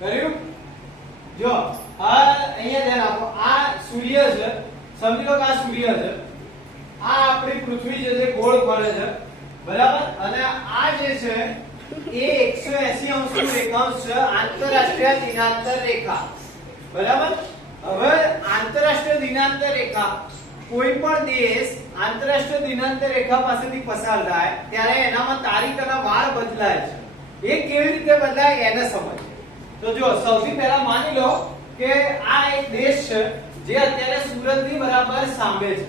કર્યું? જો, આ અહીંયા ધ્યાન આપો, આ સૂર્ય છે, સમજી લો કે આ સૂર્ય છે. આ આપણી પૃથ્વી જે છે ગોળ ફરે છે, બરાબર? અને આ જે છે, એ 180 અંશનું રેખાંશ છે, આંતરરાષ્ટ્રીય દિનાંતર રેખા. બરાબર? હવે આંતરરાષ્ટ્રીય દિનાંતર રેખા, કોઈ પણ દેશ આંતરરાષ્ટ્રીય દિનાંતર રેખા પાસેથી પસાર થાય, ત્યારે એનામાં તારીખ અને વાર બદલાય છે. એ કેવી રીતે બદલાય? એને સમજ. તો જો સૌથી પહેલા માની લો કે આ એક દેશ છે જે અત્યારે સુરતની બરાબર સામે છે.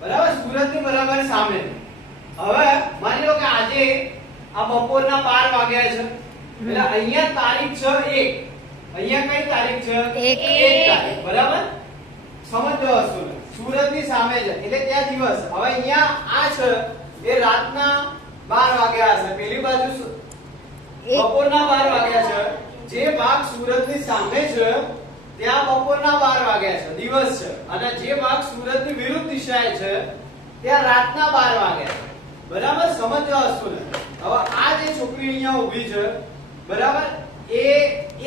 બરાબર? સુરતની બરાબર સામે. હવે માની લો કે આજે આ બપોરના 12 વાગ્યા છે. એટલે અહીંયા તારીખ છે 1 અહીંયા કઈ તારીખ છે? એક. એક તારીખ. બરાબર? સમજો હશો સુરતની સામે છે. એટલે ત્યાં દિવસ. હવે અહીંયા આ છે એ રાતના 12 વાગ્યા હશે. પેલી બાજુ બપોરના 12 વાગ્યા છે. સામે છે, ત્યાં બપોરના 12 વાગ્યા છે, દિવસ છે. અને જે ભાગ સુરતની વિરુદ્ધ દિશાએ છે, ત્યાં રાતના 12 વાગ્યા છે. બરાબર? સમજવા હશો ને હવે આ જે છોકરી અહીંયા ઊભી છે, બરાબર? એ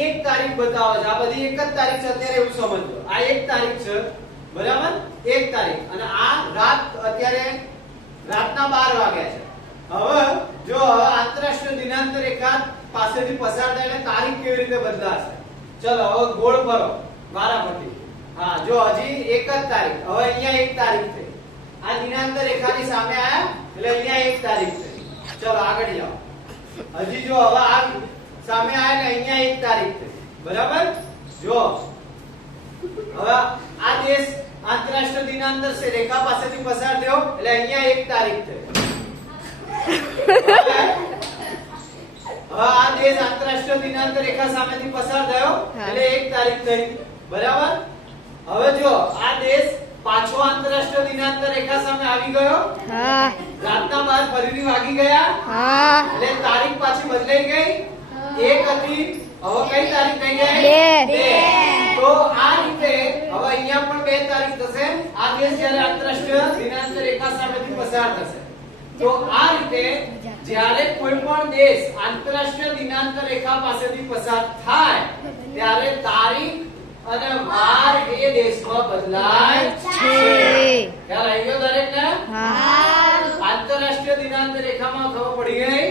એક તારીખ બતાવે છે. આ બધી એક જ તારીખ છે અત્યારે એવું સમજજો. આ એક તારીખ છે, બરાબર? એક તારીખ. અને આ રાત અત્યારે રાતના 12 વાગ્યા છે. હવે જો આંતરરાષ્ટ્રીય દિનાંક રેખા પાસેથી પસાર થાય એટલે તારીખ કેવી રીતે બદલાશે? ચલો, હવે ગોળ ફરો વારાફરતી હા, જો હજી એક જ તારીખ. હવે અહીંયા એક તારીખ થઈ આ દિનાંક રેખાની સામે આયા? એટલે અહીંયા એક તારીખ થઈ ચલો, આગળ જાઓ. હજી જો હવે આ સામે આયા ને અહીંયા એક તારીખ થઈ બરાબર? જો. હવે આ દેશ આંતરરાષ્ટ્રીય દિનાંક છે. રેખા પાસેથી પસાર થયો. એટલે અહીંયા એક તારીખ થઈ આ આંતરરાષ્ટ્રીય દિનાંક રેખા સામેથી પસાર થયો. એટલે એક તારીખ થઈ. બરાબર? હવે જો આ દેશ પાછો આંતરરાષ્ટ્રીય દિનાંક રેખા સામે આવી ગયો. હા. રાતના બાર ફરીથી વાગી ગયા. હા. એટલે તારીખ પાછી બદલાઈ ગઈ. એક હતી હવે કઈ તારીખ થઈ ગઈ? બે. તો આ રીતે હવે અહીંયા પણ બે તારીખ થશે. આ દેશ જ્યારે આંતરરાષ્ટ્રીય દિનાંક રેખા સામેથી પસાર થશે. તો આ રીતે જ્યારે કોઈ પણ દેશ આંતરરાષ્ટ્રીય સમાંતર રેખા પાસેથી પસાર થાય ત્યારે તારીખ અને વાર એ દેશમાં બદલાય છે. ખ્યાલ આવી ગયો દરેકને? આંતરરાષ્ટ્રીય દિનાંક રેખામાં ખબર પડી ગઈ?